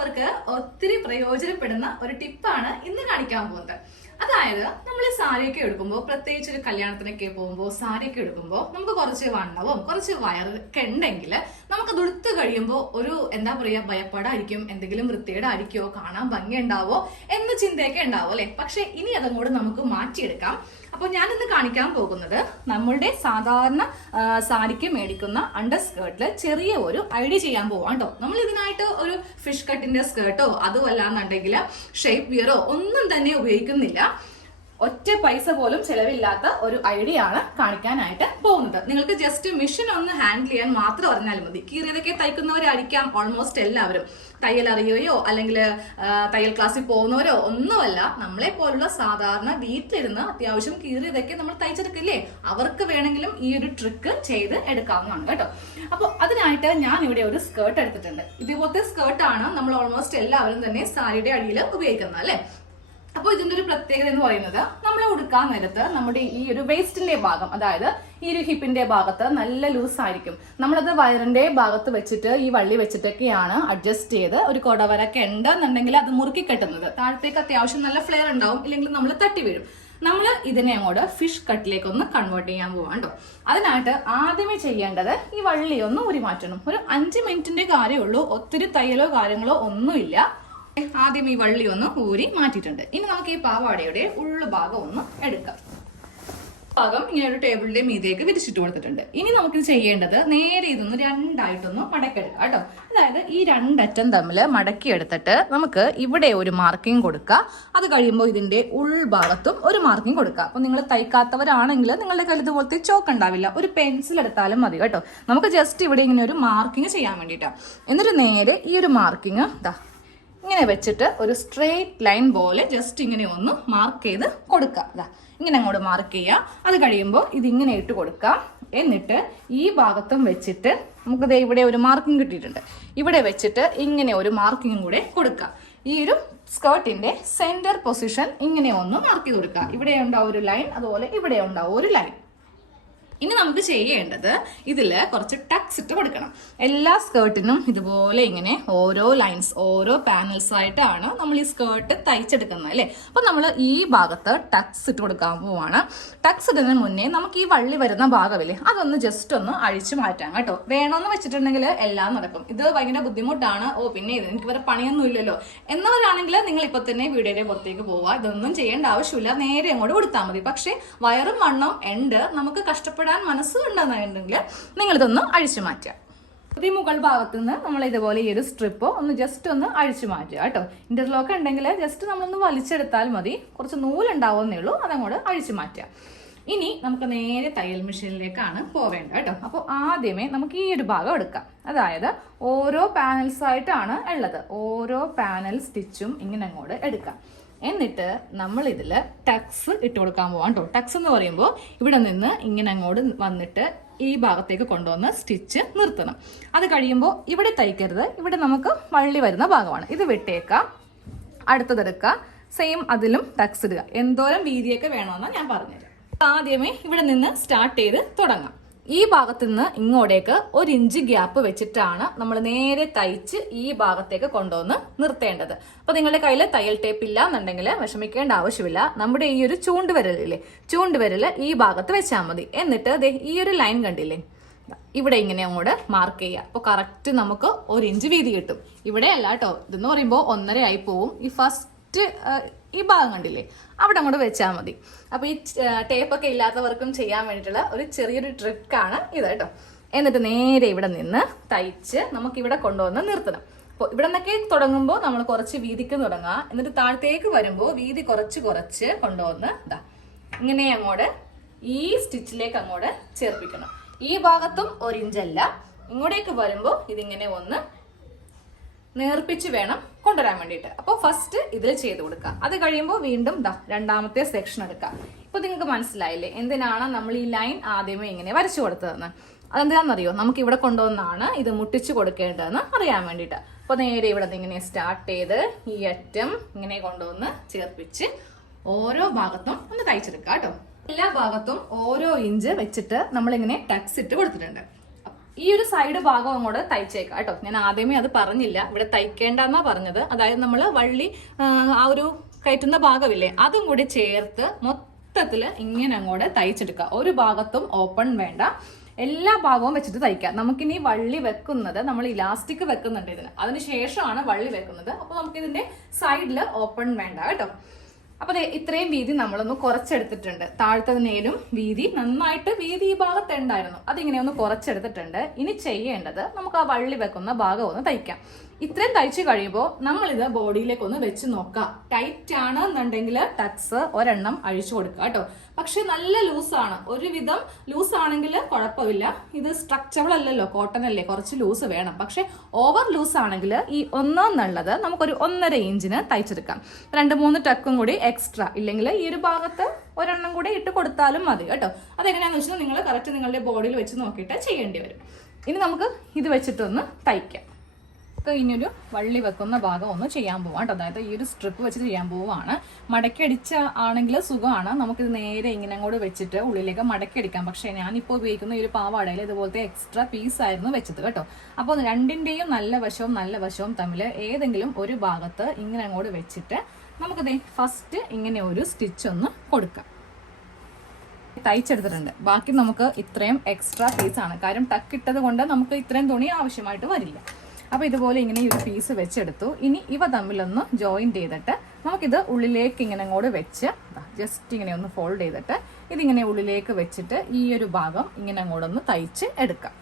തയ്ക്കുന്നവർക്ക് ഒത്തിരി പ്രയോജനപ്പെടുന്ന ഒരു ടിപ്പാണ് ഇന്ന് കാണിക്കാൻ പോകുന്നത്. അതായത് നമ്മൾ ഈ സാരിയൊക്കെ എടുക്കുമ്പോൾ, പ്രത്യേകിച്ച് ഒരു കല്യാണത്തിനൊക്കെ പോകുമ്പോൾ സാരിയൊക്കെ എടുക്കുമ്പോൾ നമുക്ക് കുറച്ച് വണ്ണവും കുറച്ച് വയറൊക്കെ ഉണ്ടെങ്കിൽ നമുക്കത് ഉടുത്ത് കഴിയുമ്പോൾ ഒരു എന്താ പറയുക, ഭയപ്പാടായിരിക്കും, എന്തെങ്കിലും വൃത്തികേടായിരിക്കോ, കാണാൻ ഭംഗി ഉണ്ടാവോ എന്ന ചിന്തയൊക്കെ ഉണ്ടാവും അല്ലെ. പക്ഷെ ഇനി അതങ്ങോട്ട് നമുക്ക് മാറ്റിയെടുക്കാം. അപ്പോൾ ഞാൻ ഇന്ന് കാണിക്കാൻ പോകുന്നത് നമ്മളുടെ സാധാരണ സാരിക്ക് മേടിക്കുന്ന അണ്ടർ സ്കേർട്ടില് ചെറിയ ഒരു ഐഡിയ ചെയ്യാൻ പോവാം കേട്ടോ. നമ്മൾ ഇതിനായിട്ട് ഒരു ഫിഷ് കട്ടിന്റെ സ്കേർട്ടോ അതുമല്ലാന്നുണ്ടെങ്കിൽ ഷേപ്പ് വിയറോ ഒന്നും തന്നെ ഉപയോഗിക്കുന്നില്ല. ഒറ്റ പൈസ പോലും ചെലവില്ലാത്ത ഒരു ഐഡിയ ആണ് കാണിക്കാനായിട്ട് പോകുന്നത്. നിങ്ങൾക്ക് ജസ്റ്റ് മെഷീൻ ഒന്ന് ഹാൻഡിൽ ചെയ്യാൻ മാത്രം അറിഞ്ഞാലും മതി. കീറിയതൊക്കെ തയ്ക്കുന്നവരായിരിക്കാം ഓൾമോസ്റ്റ് എല്ലാവരും. തയ്യൽ അറിയുകയോ അല്ലെങ്കിൽ തയ്യൽ ക്ലാസ്സിൽ പോകുന്നവരോ ഒന്നുമല്ല, നമ്മളെ പോലുള്ള സാധാരണ വീട്ടിലിരുന്ന് അത്യാവശ്യം കീറിയതൊക്കെ നമ്മൾ തയ്ച്ചെടുക്കില്ലേ, അവർക്ക് വേണമെങ്കിലും ഈ ഒരു ട്രിക്ക് ചെയ്ത് എടുക്കാവുന്നതാണ് കേട്ടോ. അപ്പോൾ അതിനായിട്ട് ഞാൻ ഇവിടെ ഒരു സ്കേർട്ട് എടുത്തിട്ടുണ്ട്. ഇതേപോലത്തെ സ്കേർട്ടാണ് നമ്മൾ ഓൾമോസ്റ്റ് എല്ലാവരും തന്നെ സാരിയുടെ അടിയിൽ ഉപയോഗിക്കുന്നത് അല്ലെ. അപ്പോൾ ഇതിന്റെ ഒരു പ്രത്യേകത എന്ന് പറയുന്നത്, നമ്മൾ ഉടുക്കാൻ നേരത്ത് നമ്മുടെ ഈ ഒരു വേസ്റ്റിന്റെ ഭാഗം, അതായത് ഈ ഒരു ഹിപ്പിന്റെ ഭാഗത്ത് നല്ല ലൂസ് ആയിരിക്കും. നമ്മളത് വയറിന്റെ ഭാഗത്ത് വെച്ചിട്ട് ഈ വള്ളി വെച്ചിട്ടൊക്കെയാണ് അഡ്ജസ്റ്റ് ചെയ്ത് ഒരു കൊടവരൊക്കെ ഉണ്ടെന്നുണ്ടെങ്കിൽ അത് മുറുക്കി കെട്ടുന്നത്. താഴത്തേക്ക് അത്യാവശ്യം നല്ല ഫ്ലെയർ ഉണ്ടാവും, ഇല്ലെങ്കിൽ നമ്മൾ തട്ടി വീഴും. നമ്മൾ ഇതിനെ അങ്ങോട്ട് ഫിഷ് കട്ടിലേക്ക് ഒന്ന് കൺവേർട്ട് ചെയ്യാൻ പോവാം കേട്ടോ. അതിനായിട്ട് ആദ്യമേ ചെയ്യേണ്ടത് ഈ വള്ളി ഒന്ന് ഊരി മാറ്റണം. ഒരു 5 മിനിറ്റിന്റെ കാര്യമുള്ളൂ, ഒത്തിരി തയ്യലോ കാര്യങ്ങളോ ഒന്നുമില്ല. ആദ്യം ഈ വള്ളി ഒന്ന് ഊരി മാറ്റിയിട്ടുണ്ട്. ഇനി നമുക്ക് ഈ പാവാടയുടെ ഉള്ളു ഭാഗം ഒന്ന് എടുക്കാം. ഭാഗം ഇങ്ങനെ ഒരു ടേബിളിന്റെ മീതേക്ക് വിരിച്ചിട്ട് കൊടുത്തിട്ടുണ്ട്. ഇനി നമുക്ക് ചെയ്യേണ്ടത് നേരെ ഇതൊന്ന് രണ്ടായിട്ടൊന്ന് മടക്കിയെടുക്കാം കേട്ടോ. അതായത് ഈ രണ്ടറ്റം തമ്മിൽ മടക്കിയെടുത്തിട്ട് നമുക്ക് ഇവിടെ ഒരു മാർക്കിംഗ് കൊടുക്കുക. അത് കഴിയുമ്പോൾ ഇതിന്റെ ഉൾഭാഗത്തും ഒരു മാർക്കിംഗ് കൊടുക്കുക. അപ്പൊ നിങ്ങൾ തയ്ക്കാത്തവരാണെങ്കിൽ നിങ്ങളുടെ കയ്യിൽ ഇതുപോലത്തെ ചോക്ക് ഉണ്ടാവില്ല, ഒരു പെൻസിൽ എടുത്താലും മതി കേട്ടോ. നമുക്ക് ജസ്റ്റ് ഇവിടെ ഇങ്ങനെ ഒരു മാർക്കിംഗ് ചെയ്യാൻ വേണ്ടിയിട്ടാണ്. എന്നിട്ട് നേരെ ഈ ഒരു മാർക്കിംഗ് ഇങ്ങനെ വെച്ചിട്ട് ഒരു സ്ട്രെയിറ്റ് ലൈൻ പോലെ ജസ്റ്റ് ഇങ്ങനെ ഒന്ന് മാർക്ക് ചെയ്ത് കൊടുക്കുക. ഇങ്ങനെ അങ്ങോട്ട് മാർക്ക് ചെയ്യുക. അത് കഴിയുമ്പോൾ ഇതിങ്ങനെ ഇട്ട് കൊടുക്കുക. എന്നിട്ട് ഈ ഭാഗത്തും വെച്ചിട്ട് നമുക്കത് ഇവിടെ ഒരു മാർക്കിംഗ് കിട്ടിയിട്ടുണ്ട്. ഇവിടെ വെച്ചിട്ട് ഇങ്ങനെ ഒരു മാർക്കിംഗ് കൂടെ കൊടുക്കുക. ഈ ഒരു സ്കേർട്ടിന്റെ സെന്റർ പൊസിഷൻ ഇങ്ങനെ ഒന്ന് മാർക്ക് ചെയ്ത് കൊടുക്കുക. ഇവിടെ ഉണ്ടാവും ഒരു ലൈൻ, അതുപോലെ ഇവിടെ ഉണ്ടാവും ഒരു ലൈൻ. ഇനി നമുക്ക് ചെയ്യേണ്ടത് ഇതിൽ കുറച്ച് ടക്സ് ഇട്ട് കൊടുക്കണം. എല്ലാ സ്കേർട്ടിനും ഇതുപോലെ ഇങ്ങനെ ഓരോ ലൈൻസ്, ഓരോ പാനൽസ് ആയിട്ടാണ് നമ്മൾ ഈ സ്കേർട്ട് തയ്ച്ചെടുക്കുന്നത് അല്ലേ. അപ്പൊ നമ്മൾ ഈ ഭാഗത്ത് ടക്സ് ഇട്ട് കൊടുക്കാൻ പോവാണ്. ടക്സ് ഇടുന്നതിന് മുന്നേ നമുക്ക് ഈ വള്ളി വരുന്ന ഭാഗമില്ലേ, അതൊന്ന് ജസ്റ്റ് ഒന്ന് അഴിച്ചു മാറ്റാം കേട്ടോ. വേണമെന്ന് വെച്ചിട്ടുണ്ടെങ്കിൽ എല്ലാം നടക്കും. ഇത് ഭയങ്കര ബുദ്ധിമുട്ടാണ്, പിന്നെ എനിക്ക് വേറെ പണിയൊന്നും ഇല്ലല്ലോ എന്നവരാണെങ്കിൽ നിങ്ങൾ ഇപ്പൊ തന്നെ വീഡിയോയുടെ പുറത്തേക്ക് പോവുക. ഇതൊന്നും ചെയ്യേണ്ട ആവശ്യമില്ല, നേരെ അങ്ങോട്ട് കൊടുത്താൽ മതി. പക്ഷെ വയറും വണ്ണം ഉണ്ട്, നമുക്ക് കഷ്ടപ്പെടാൻ മനസ്സുണ്ടെന്നുണ്ടെങ്കിൽ നിങ്ങൾ ഇതൊന്ന് അഴിച്ചു മാറ്റുക. ഈ മുകൾ ഭാഗത്ത് നിന്ന് നമ്മൾ ഇതുപോലെ ഈ ഒരു സ്ട്രിപ്പ് ഒന്ന് ജസ്റ്റ് ഒന്ന് അഴിച്ചു മാറ്റുക കേട്ടോ. ഇന്റർലോക്ക് ഉണ്ടെങ്കിൽ ജസ്റ്റ് നമ്മളൊന്ന് വലിച്ചെടുത്താൽ മതി, കുറച്ച് നൂലുണ്ടാവുന്നേ ഉള്ളൂ, അതങ്ങോട്ട് അഴിച്ചു മാറ്റുക. ഇനി നമുക്ക് നേരെ തയ്യൽ മെഷീനിലേക്കാണ് പോവേണ്ടത് കേട്ടോ. അപ്പോൾ ആദ്യമേ നമുക്ക് ഈ ഒരു ഭാഗം എടുക്കാം. അതായത് ഓരോ പാനൽസ് ആയിട്ടാണ് ഉള്ളത്, ഓരോ പാനൽ സ്റ്റിച്ചും ഇങ്ങനെ അങ്ങോട്ട് എടുക്കാം. എന്നിട്ട് നമ്മൾ ഇതിൽ ടക്സ് ഇട്ട് കൊടുക്കാൻ പോവാം കേട്ടോ. ടക്സ് എന്ന് പറയുമ്പോൾ ഇവിടെ നിന്ന് ഇങ്ങനെ അങ്ങോട്ട് വന്നിട്ട് ഈ ഭാഗത്തേക്ക് കൊണ്ടുവന്ന് സ്റ്റിച്ച് നിർത്തണം. അത് കഴിയുമ്പോൾ ഇവിടെ തയ്ക്കരുത്, ഇവിടെ നമുക്ക് വള്ളി വരുന്ന ഭാഗമാണ്. ഇത് വിട്ടേക്കാം, അടുത്തതെടുക്കുക. സെയിം അതിലും ടക്സ് ഇടുക. എന്തോരം വീതിയൊക്കെ വേണമെന്നാണ് ഞാൻ പറഞ്ഞുതരാം. ആദ്യമേ ഇവിടെ നിന്ന് സ്റ്റാർട്ട് ചെയ്ത് തുടങ്ങാം. ഈ ഭാഗത്ത് നിന്ന് ഇങ്ങോട്ടേക്ക് 1 ഇഞ്ച് ഗ്യാപ്പ് വെച്ചിട്ടാണ് നമ്മൾ നേരെ തയ്ച്ച് ഈ ഭാഗത്തേക്ക് കൊണ്ടുവന്ന് നിർത്തേണ്ടത്. അപ്പൊ നിങ്ങളുടെ കയ്യിൽ തയ്യൽ ടേപ്പ് ഇല്ല എന്നുണ്ടെങ്കിൽ വിഷമിക്കേണ്ട ആവശ്യമില്ല. നമ്മുടെ ഈ ഒരു ചൂണ്ടുവിരലില്ലേ, ചൂണ്ടുവിരല് ഈ ഭാഗത്ത് വെച്ചാൽ മതി. എന്നിട്ട് ഈ ഒരു ലൈൻ കണ്ടില്ലേ, ഇവിടെ ഇങ്ങനെ അങ്ങോട്ട് മാർക്ക് ചെയ്യുക. അപ്പോൾ കറക്റ്റ് നമുക്ക് 1 ഇഞ്ച് വീതി കിട്ടും. ഇവിടെ അല്ല കേട്ടോ, ഇതെന്ന് പറയുമ്പോൾ 1.5 ആയി പോവും. ഈ ഫസ്റ്റ് ഈ ഭാഗം കണ്ടില്ലേ, അവിടെ അങ്ങോട്ട് വെച്ചാൽ മതി. അപ്പൊ ഈ ടേപ്പൊക്കെ ഇല്ലാത്തവർക്കും ചെയ്യാൻ വേണ്ടിയിട്ടുള്ള ഒരു ചെറിയൊരു ട്രിക്കാണ് ഇത് കേട്ടോ. എന്നിട്ട് നേരെ ഇവിടെ നിന്ന് തയ്ച്ച് നമുക്ക് ഇവിടെ കൊണ്ടുവന്ന് നിർത്തണം. അപ്പോൾ ഇവിടെ നിന്നൊക്കെ തുടങ്ങുമ്പോൾ നമ്മൾ കുറച്ച് വീതിക്ക് തുടങ്ങുക. എന്നിട്ട് താഴത്തേക്ക് വരുമ്പോൾ വീതി കുറച്ച് കൊണ്ടുവന്ന് ഇങ്ങനെ അങ്ങോട്ട് ഈ സ്റ്റിച്ചിലേക്ക് അങ്ങോട്ട് ചേർപ്പിക്കണം. ഈ ഭാഗത്തും 1 ഇഞ്ചല്ല, ഇങ്ങോട്ടേക്ക് വരുമ്പോൾ ഇതിങ്ങനെ ഒന്ന് നേർപ്പിച്ച് വേണം കൊണ്ടുവരാൻ വേണ്ടിയിട്ട്. അപ്പോൾ ഫസ്റ്റ് ഇതിൽ ചെയ്ത് കൊടുക്കുക. അത് കഴിയുമ്പോൾ വീണ്ടും രണ്ടാമത്തെ സെക്ഷൻ എടുക്കുക. ഇപ്പൊ നിങ്ങൾക്ക് മനസ്സിലായില്ലേ എന്തിനാണ് നമ്മൾ ഈ ലൈൻ ആദ്യമേ ഇങ്ങനെ വരച്ചു കൊടുത്തതെന്ന്? അതെന്താണെന്നറിയോ, നമുക്ക് ഇവിടെ കൊണ്ടുവന്നാണ് ഇത് മുട്ടിച്ചു കൊടുക്കേണ്ടതെന്ന് അറിയാൻ വേണ്ടിയിട്ട്. അപ്പൊ നേരെ ഇവിടെ നിന്ന് ഇങ്ങനെ സ്റ്റാർട്ട് ചെയ്ത് ഈ അറ്റം ഇങ്ങനെ കൊണ്ടുവന്ന് ചേർപ്പിച്ച് ഓരോ ഭാഗത്തും ഒന്ന് തയ്ച്ചെടുക്കുക കേട്ടോ. എല്ലാ ഭാഗത്തും ഓരോ ഇഞ്ച് വെച്ചിട്ട് നമ്മളിങ്ങനെ ടക്സ് ഇട്ട് കൊടുത്തിട്ടുണ്ട്. ഈ ഒരു സൈഡ് ഭാഗം അങ്ങോട്ട് തയ്ച്ചേക്കാം കേട്ടോ. ഞാൻ ആദ്യമേ അത് പറഞ്ഞില്ല, ഇവിടെ തയ്ക്കേണ്ടെന്നാ പറഞ്ഞത്. അതായത് നമ്മൾ വള്ളി ആ ഒരു കയറ്റുന്ന ഭാഗമില്ലേ, അതും കൂടി ചേർത്ത് മൊത്തത്തിൽ ഇങ്ങനെ അങ്ങോട്ട് തയ്ച്ചെടുക്കുക. ഒരു ഭാഗത്തും ഓപ്പൺ വേണ്ട, എല്ലാ ഭാഗവും വെച്ചിട്ട് തയ്ക്കാം. നമുക്കിനി വള്ളി വെക്കുന്നത്, നമ്മൾ ഇലാസ്റ്റിക് വെക്കുന്നുണ്ട് ഇതിന്, അതിന് ശേഷമാണ് വള്ളി വെക്കുന്നത്. അപ്പോൾ നമുക്കിതിന്റെ സൈഡിൽ ഓപ്പൺ വേണ്ട കേട്ടോ. അപ്പൊ ഇത്രയും വീതി നമ്മളൊന്ന് കുറച്ചെടുത്തിട്ടുണ്ട്. താഴത്തതിനേലും വീതി നന്നായിട്ട് വീതി ഈ ഭാഗത്ത് ഉണ്ടായിരുന്നു, അതിങ്ങനെ ഒന്ന് കുറച്ചെടുത്തിട്ടുണ്ട്. ഇനി ചെയ്യേണ്ടത് നമുക്ക് ആ വള്ളി വെക്കുന്ന ഭാഗം ഒന്ന് തയ്ക്കാം. ഇത്രയും തയ്ച്ചു കഴിയുമ്പോൾ നമ്മളിത് ബോഡിയിലേക്ക് ഒന്ന് വെച്ച് നോക്കാം. ടൈറ്റ് ആണ് എന്നുണ്ടെങ്കിൽ ടക്സ് ഒരെണ്ണം അഴിച്ചു കൊടുക്കുക കേട്ടോ. പക്ഷെ നല്ല ലൂസാണ്, ഒരുവിധം ലൂസ് ആണെങ്കിൽ കുഴപ്പമില്ല. ഇത് സ്ട്രക്ചറബിൾ അല്ലല്ലോ, കോട്ടൺ അല്ലേ, കുറച്ച് ലൂസ് വേണം. പക്ഷെ ഓവർ ലൂസ് ആണെങ്കിൽ ഈ 1 നമുക്കൊരു 1.5 ഇഞ്ചിന് തയ്ച്ചെടുക്കാം. 2-3 ടക്കും കൂടി എക്സ്ട്രാ, ഇല്ലെങ്കിൽ ഈ ഒരു ഭാഗത്ത് ഒരെണ്ണം കൂടി ഇട്ട് കൊടുത്താലും മതി കേട്ടോ. അതെങ്ങനെയാണെന്ന് വെച്ചാൽ നിങ്ങൾ കറക്റ്റ് നിങ്ങളുടെ ബോഡിയിൽ വെച്ച് നോക്കിയിട്ട് ചെയ്യേണ്ടി വരും. ഇനി നമുക്ക് ഇത് വെച്ചിട്ടൊന്ന് തയ്ക്കാം. ഇനിയൊരു വള്ളി വെക്കുന്ന ഭാഗം ഒന്ന് ചെയ്യാൻ പോവാം കേട്ടോ. അതായത് ഈ ഒരു സ്ട്രിപ്പ് വെച്ചിട്ട് ചെയ്യാൻ പോവാണ്. മടക്കി അടിച്ച ആണെങ്കിൽ സുഖമാണ്, നമുക്കിത് നേരെ ഇങ്ങനെ അങ്ങോട്ട് വെച്ചിട്ട് ഉള്ളിലേക്ക് മടക്കി അടിക്കാം. പക്ഷേ ഞാനിപ്പോൾ ഉപയോഗിക്കുന്ന ഈ ഒരു പാവാടയിൽ ഇതുപോലത്തെ എക്സ്ട്രാ പീസ് ആയിരുന്നു വെച്ചത് കേട്ടോ. അപ്പോൾ രണ്ടിൻ്റെയും നല്ല വശവും തമ്മിൽ ഏതെങ്കിലും ഒരു ഭാഗത്ത് ഇങ്ങനെ അങ്ങോട്ട് വെച്ചിട്ട് നമുക്കത് ഫസ്റ്റ് ഇങ്ങനെ ഒരു സ്റ്റിച്ച് ഒന്ന് കൊടുക്കാം. തയ്ച്ചെടുത്തിട്ടുണ്ട്. ബാക്കി നമുക്ക് ഇത്രയും എക്സ്ട്രാ പീസാണ്, കാര്യം ടക്കിട്ടത് കൊണ്ട് നമുക്ക് ഇത്രയും തുണി ആവശ്യമായിട്ട് വരില്ല. അപ്പോൾ ഇതുപോലെ ഇങ്ങനെ ഈ ഒരു പീസ് വെച്ചെടുത്തു. ഇനി ഇവ തമ്മിലൊന്ന് ജോയിൻ ചെയ്തിട്ട് നമുക്കിത് ഉള്ളിലേക്ക് ഇങ്ങനെ അങ്ങോട്ട് വെച്ച് ജസ്റ്റ് ഇങ്ങനെ ഒന്ന് ഫോൾഡ് ചെയ്തിട്ട് ഇതിങ്ങനെ ഉള്ളിലേക്ക് വെച്ചിട്ട് ഈ ഒരു ഭാഗം ഇങ്ങനെ അങ്ങോട്ടൊന്ന് തയ്ച്ച് എടുക്കാം.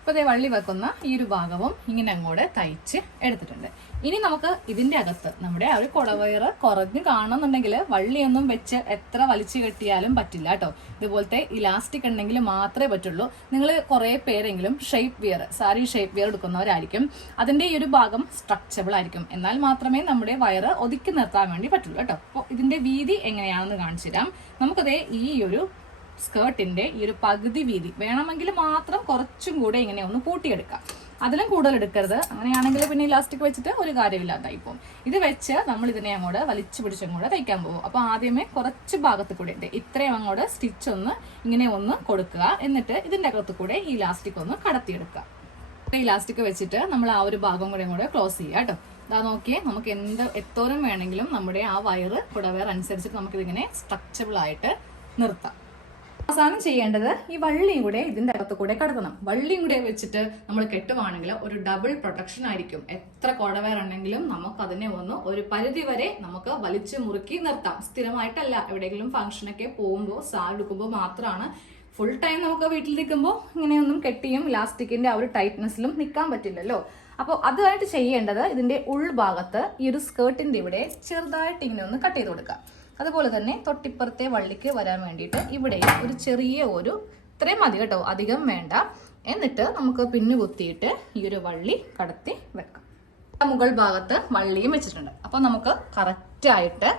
അപ്പോൾ ഇതേ വള്ളി വെക്കുന്ന ഈ ഒരു ഭാഗവും ഇങ്ങനെ അങ്ങോട്ട് തയ്ച്ച് എടുത്തിട്ടുണ്ട്. ഇനി നമുക്ക് ഇതിൻ്റെ അകത്ത് നമ്മുടെ ആ ഒരു കുടവയറ് കുറഞ്ഞ് കാണുന്നുണ്ടെങ്കിൽ വള്ളിയൊന്നും വെച്ച് എത്ര വലിച്ചു കെട്ടിയാലും പറ്റില്ല കേട്ടോ. ഇതുപോലത്തെ ഇലാസ്റ്റിക് ഉണ്ടെങ്കിൽ മാത്രമേ പറ്റുള്ളൂ. നിങ്ങൾ കുറേ പേരെങ്കിലും shape wear, sari shape wear എടുക്കുന്നവരായിരിക്കും. അതിൻ്റെ ഈ ഒരു ഭാഗം സ്ട്രക്ചബിൾ ആയിരിക്കും, എന്നാൽ മാത്രമേ നമ്മുടെ വയറ് ഒതുക്കി നിർത്താൻ വേണ്ടി പറ്റുള്ളൂ കേട്ടോ. അപ്പോൾ ഇതിൻ്റെ വീതി എങ്ങനെയാണെന്ന് കാണിച്ചു തരാം. നമുക്കതേ ഈ ഒരു സ്കേർട്ടിന്റെ ഈ ഒരു പകുതി വീതി വേണമെങ്കിൽ മാത്രം കുറച്ചും കൂടെ ഇങ്ങനെ ഒന്ന് കൂട്ടിയെടുക്കാം. അതിലും കൂടുതൽ എടുക്കരുത്, അങ്ങനെയാണെങ്കിൽ പിന്നെ ഇലാസ്റ്റിക് വെച്ചിട്ട് ഒരു കാര്യമില്ലാതായി പോകും. ഇത് വെച്ച് നമ്മൾ ഇതിനെ അങ്ങോട്ട് വലിച്ചു പിടിച്ചും കൂടെ തയ്ക്കാൻ പോകും. അപ്പോൾ ആദ്യമേ കുറച്ച് ഭാഗത്ത് കൂടെ ഇത്രയും അങ്ങോട്ട് സ്റ്റിച്ച് ഒന്ന് ഇങ്ങനെ ഒന്ന് കൊടുക്കുക. എന്നിട്ട് ഇതിൻ്റെ അകത്ത് കൂടെ ഈ ഇലാസ്റ്റിക് ഒന്ന് കടത്തിയെടുക്കുക. ഇലാസ്റ്റിക് വെച്ചിട്ട് നമ്മൾ ആ ഒരു ഭാഗം കൂടെ കൂടെ ക്ലോസ് ചെയ്യുക കേട്ടോ. ഇതാ നോക്കിയേ, നമുക്ക് എത്തോരം വേണമെങ്കിലും നമ്മുടെ ആ വയറ് കുടവയർ അനുസരിച്ചിട്ട് നമുക്കിതിങ്ങനെ സ്ട്രക്ചബിൾ ആയിട്ട് നിർത്താം. അവസാനം ചെയ്യേണ്ടത് ഈ വള്ളിയും കൂടെ ഇതിന്റെ അകത്ത് കൂടെ കടത്തണം. വള്ളിയും കൂടെ വെച്ചിട്ട് നമ്മൾ കെട്ടുവാണെങ്കിൽ ഒരു ഡബിൾ പ്രൊട്ടക്ഷൻ ആയിരിക്കും. എത്ര കുടവയർ ഉണ്ടെങ്കിലും നമുക്ക് അതിനെ ഒരു പരിധി വരെ നമുക്ക് വലിച്ചു മുറുക്കി നിർത്താം. സ്ഥിരമായിട്ടല്ല, എവിടെയെങ്കിലും ഫംഗ്ഷനൊക്കെ പോകുമ്പോൾ സാരി എടുക്കുമ്പോൾ മാത്രമാണ്. ഫുൾ ടൈം നമുക്ക് വീട്ടിലിരിക്കുമ്പോൾ ഇങ്ങനെയൊന്നും കെട്ടിയും ഇലാസ്റ്റിക്കിന്റെ ആ ഒരു ടൈറ്റ്നെസ്സിലും നിൽക്കാൻ പറ്റില്ലല്ലോ. അപ്പോൾ അതുമായിട്ട് ചെയ്യേണ്ടത് ഇതിന്റെ ഉൾഭാഗത്ത് ഈ ഒരു സ്കേർട്ടിന്റെ ഇവിടെ ചെറുതായിട്ട് ഇങ്ങനെ ഒന്ന് കട്ട് ചെയ്ത് കൊടുക്കാം. അതുപോലെ തന്നെ തൊട്ടിപ്പുറത്തെ വള്ളിക്ക് വരാൻ വേണ്ടിയിട്ട് ഇവിടെ ഒരു ചെറിയ ഇത്രയും മതി കേട്ടോ, അധികം വേണ്ട. എന്നിട്ട് നമുക്ക് പിന്നു കുത്തിയിട്ട് ഈ ഒരു വള്ളി കടത്തി വെക്കാം. മുകൾ ഭാഗത്ത് വള്ളിയും വെച്ചിട്ടുണ്ട്. അപ്പോൾ നമുക്ക് കറക്റ്റായിട്ട്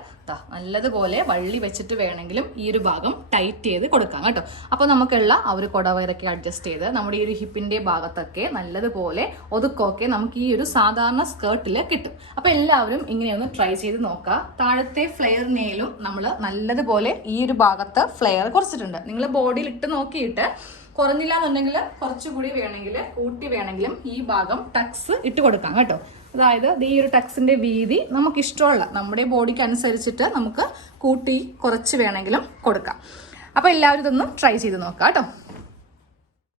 നല്ലതുപോലെ വള്ളി വെച്ചിട്ട് വേണമെങ്കിലും ഈ ഒരു ഭാഗം ടൈറ്റ് ചെയ്ത് കൊടുക്കാം കേട്ടോ. അപ്പോൾ നമുക്കുള്ള ആ ഒരു കുടവയറൊക്കെ അഡ്ജസ്റ്റ് ചെയ്ത് നമ്മുടെ ഈ ഒരു ഹിപ്പിന്റെ ഭാഗത്തൊക്കെ നല്ലതുപോലെ ഒതുക്കമൊക്കെ നമുക്ക് ഈ ഒരു സാധാരണ സ്കേർട്ടിൽ കിട്ടും. അപ്പോൾ എല്ലാവരും ഇങ്ങനെയൊന്ന് ട്രൈ ചെയ്ത് നോക്കുക. താഴത്തെ ഫ്ലെയറിനേലും നമ്മൾ നല്ലതുപോലെ ഈ ഒരു ഭാഗത്ത് ഫ്ലെയർ കുറച്ചിട്ടുണ്ട്. നിങ്ങൾ ബോഡിയിൽ ഇട്ട് നോക്കിയിട്ട് കുറഞ്ഞില്ല എന്നുണ്ടെങ്കിൽ കുറച്ചുകൂടി വേണമെങ്കിൽ കൂട്ടി വേണമെങ്കിലും ഈ ഭാഗം ടക്സ് ഇട്ട് കൊടുക്കാം കേട്ടോ. അതായത് ഈ ഒരു ടക്സിന്റെ വീതി നമുക്ക് ഇഷ്ടമുള്ള നമ്മുടെ ബോഡിക്ക് അനുസരിച്ചിട്ട് നമുക്ക് കൂട്ടി കുറച്ച് വേണമെങ്കിലും കൊടുക്കാം. അപ്പോൾ എല്ലാവരും ഇതൊന്ന് ട്രൈ ചെയ്ത് നോക്കാം കേട്ടോ.